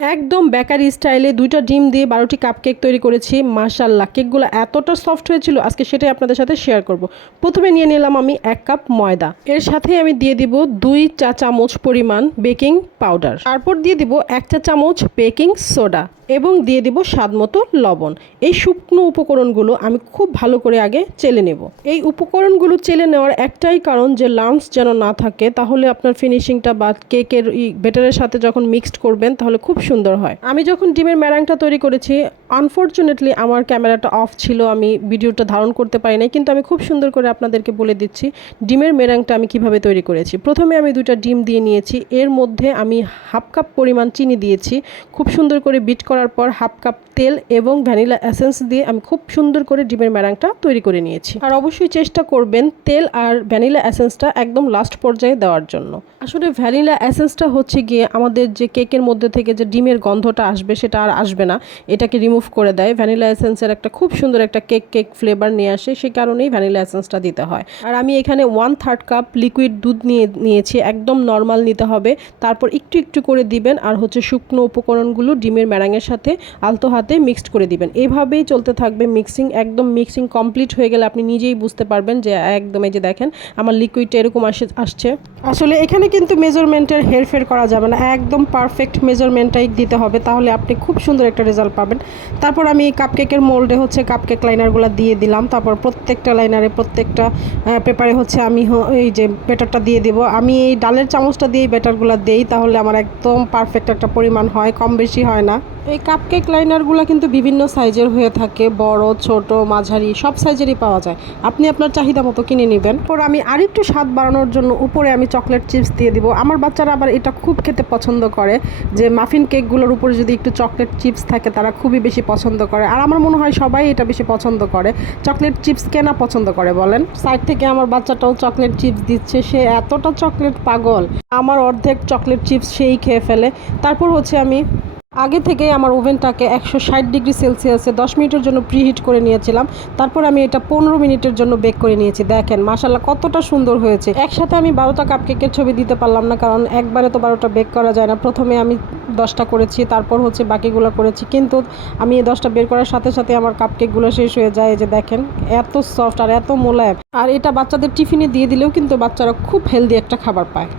একদম বেকারি স্টাইলে ২টা ডিম দিয়ে ১২টি কাপকেক তৈরি করেছি। মাশাআল্লাহ, কেকগুলো এতটা সফট হয়েছিল, আজকে সেটাই আপনাদের সাথে শেয়ার করব। প্রথমে নিয়ে নিলাম আমি ১ কাপ ময়দা। এর সাথে আমি দিয়ে দিব ২ চা চামচ পরিমাণ বেকিং পাউডার। তারপর দিয়ে দিব ১ চা চামচ বেকিং সোডা এবং দিয়ে দিব স্বাদমতো লবণ। এই শুকনো উপকরণগুলো আমি খুব ভালো করে আগে চেলে নেব। এই উপকরণগুলো চেলে নেওয়ার একটাই কারণ যে লাম্পস যেন না থাকে, তাহলে আপনার ফিনিশিংটা বা কেকের ব্যাটারের সাথে যখন মিক্সড করবেন তাহলে খুব সুন্দর হয়। আমি যখন ডিমের ম্যারাংটা তৈরি করেছি, আনফরচুনেটলি আমার ক্যামেরাটা অফ ছিল, আমি ভিডিওটা ধারণ করতে পারি নাই, কিন্তু আমি খুব সুন্দর করে আপনাদেরকে বলে দিচ্ছি ডিমের ম্যারাংটা আমি কিভাবে তৈরি করেছি। প্রথমে আমি 2টা ডিম দিয়ে নিয়েছি, এর মধ্যে আমি হাফ কাপ পরিমাণ চিনি দিয়েছি। খুব সুন্দর করে বিট করার পর হাফ কাপ তেল এবং ভ্যানিলা এসেন্স দিয়ে আমি খুব সুন্দর করে ডিমের ম্যারাংটা তৈরি করে নিয়েছি। আর অবশ্যই চেষ্টা করবেন তেল আর ভ্যানিলা এসেন্সটা একদম লাস্ট পর্যায়ে দেওয়ার জন্য। আসলে ভ্যানিলা এসেন্সটা হচ্ছে গিয়ে আমাদের যে কেকের মধ্যে থেকে যে ডিমের গন্ধটা আসবে সেটা আর আসবে না, এটাকে রিমুভ করে দেয়। ভ্যানিলা এসেন্সের একটা খুব সুন্দর একটা কেক ফ্লেভার নিয়ে আসে, সে কারণেই ভ্যানিলা এসেন্সটা দিতে হয়। আর আমি এখানে 1/3 কাপ লিকুইড দুধ নিয়েছি, একদম নর্মাল নিতে হবে। তারপর একটু একটু করে দিবেন আর হচ্ছে শুকনো উপকরণগুলো ডিমের ম্যারাঙের সাথে আলতো হাতে মিক্সড করে দিবেন। এভাবেই চলতে থাকবে মিক্সিং। একদম মিক্সিং কমপ্লিট হয়ে গেলে আপনি নিজেই বুঝতে পারবেন যে একদম, এই যে দেখেন আমার লিকুইডটা এরকম আসছে। আসলে এখানে কিন্তু মেজারমেন্টের হেরফের করা যাবে না, একদম পারফেক্ট মেজারমেন্টটাই দিতে হবে, তাহলে আপনি খুব সুন্দর একটা রেজাল্ট পাবেন। তারপর আমি কাপকেকের মোল্ডে হচ্ছে কাপকেক লাইনারগুলো দিয়ে দিলাম। তারপর প্রত্যেকটা লাইনারে প্রত্যেকটা পেপারে হচ্ছে আমি এই যে ব্যাটারটা দিয়ে দেবো। আমি এই ডালের চামচটা দিয়েই ব্যাটারগুলো দেই, তাহলে আমার একদম পারফেক্ট একটা পরিমাণ হয়, কম বেশি হয় না। এই কাপকেক লাইনারগুলো কিন্তু বিভিন্ন সাইজের হয়ে থাকে, বড় ছোট মাঝারি সব সাইজেরই পাওয়া যায়, আপনি আপনার চাহিদা মতো কিনে নেবেন। পর আমি আরেকটু স্বাদ বাড়ানোর জন্য উপরে আমি চকলেট চিপস দিয়ে দিব। আমার বাচ্চারা আবার এটা খুব খেতে পছন্দ করে, যে মাফিন কেকগুলোর উপরে যদি একটু চকলেট চিপস থাকে তারা খুবই বেশি পছন্দ করে। আর আমার মনে হয় সবাই এটা বেশি পছন্দ করে। চকলেট চিপস কেনা পছন্দ করে বলেন? সাইড থেকে আমার বাচ্চাটাও চকলেট চিপস দিচ্ছে, সে এতটা চকলেট পাগল, আমার অর্ধেক চকলেট চিপস সেই খেয়ে ফেলে। তারপর হচ্ছে আমি আগে থেকে আমার ওভেনটাকে 160 ডিগ্রি সেলসিয়াসে 10 মিনিটের জন্য প্রিহিট করে নিয়েছিলাম। তারপর আমি এটা 15 মিনিটের জন্য বেক করে নিয়েছি। দেখেন মাশাআল্লাহ কতটা সুন্দর হয়েছে। একসাথে আমি 12টা কাপকেকের ছবি দিতে পারলাম না, কারণ একবারে তো 12টা বেক করা যায় না। প্রথমে আমি 10টা করেছি, তারপর হচ্ছে বাকিগুলো করেছি, কিন্তু আমি এই 10টা বের করার সাথে সাথে আমার কাপকেকগুলো শেষ হয়ে যায়। যে দেখেন এত সফট আর এত মোলায়েম, আর এটা বাচ্চাদের টিফিনে দিয়ে দিলেও কিন্তু বাচ্চারা খুব হেলদি একটা খাবার পায়।